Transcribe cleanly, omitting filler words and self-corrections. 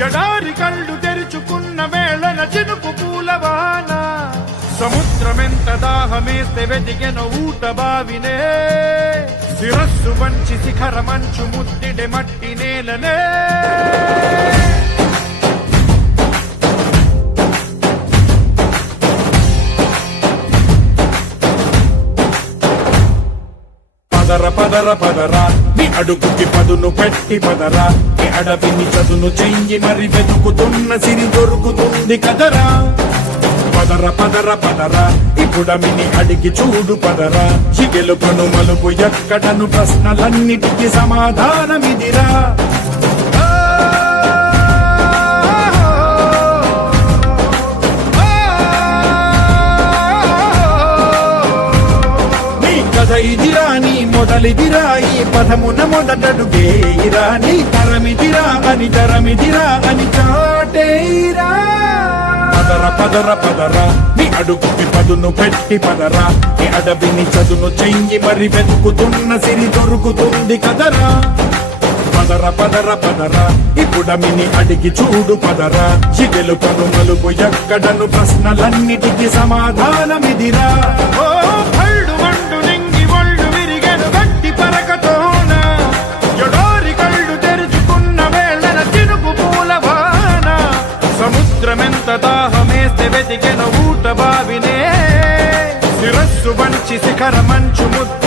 ఎడారి కళ్ళు తెరుచుకున్న వేళన చినుకు పూలవాన సముద్రమెంత దాహమేస్తే వెతికెన ఊట బావినే శిరస్సు వంచి శిఖర మంచు ముద్దిడే మట్టి నేలనే పదర పదర పదరా నీ అడుగుకి పదును పెట్టి పదరా నీ అడవిని చదును చెయ్యి మరి వెతుకుతున్న సిరి దొరుకుతుంది కదరా పదర పదర పదరా ఇప్పుడమిని అడిగి చూడు పదరా చిగెలుపను మలుపు ఎక్కడను ప్రశ్నలన్నిటికీ సమాధానమిదిరా ఇదిరా నీ మొదలిదిరా ఈ పదమున మొదటడుగేయిరా నీ తరమిదిరా అని చాటేరా పదర పదర పదరా నీ అడుగుకి పదును పెట్టి పదరా నీ అడవిని చదును చెయ్యి మరి వెతుకుతున్న సిరి దొరుకుతుంది కదరా పదర పదర పదరా ఇప్పుడమిని అడిగి చూడు పదరా చిగెలు పను మలుపు ఎక్కడను ప్రశ్నలన్నిటికీ సమాధానమిదిరా సముద్రమెంత దాహమేస్తే వెతికెన ఊట బావినే శిరస్సు వంచి శిఖర మంచు ముద్ద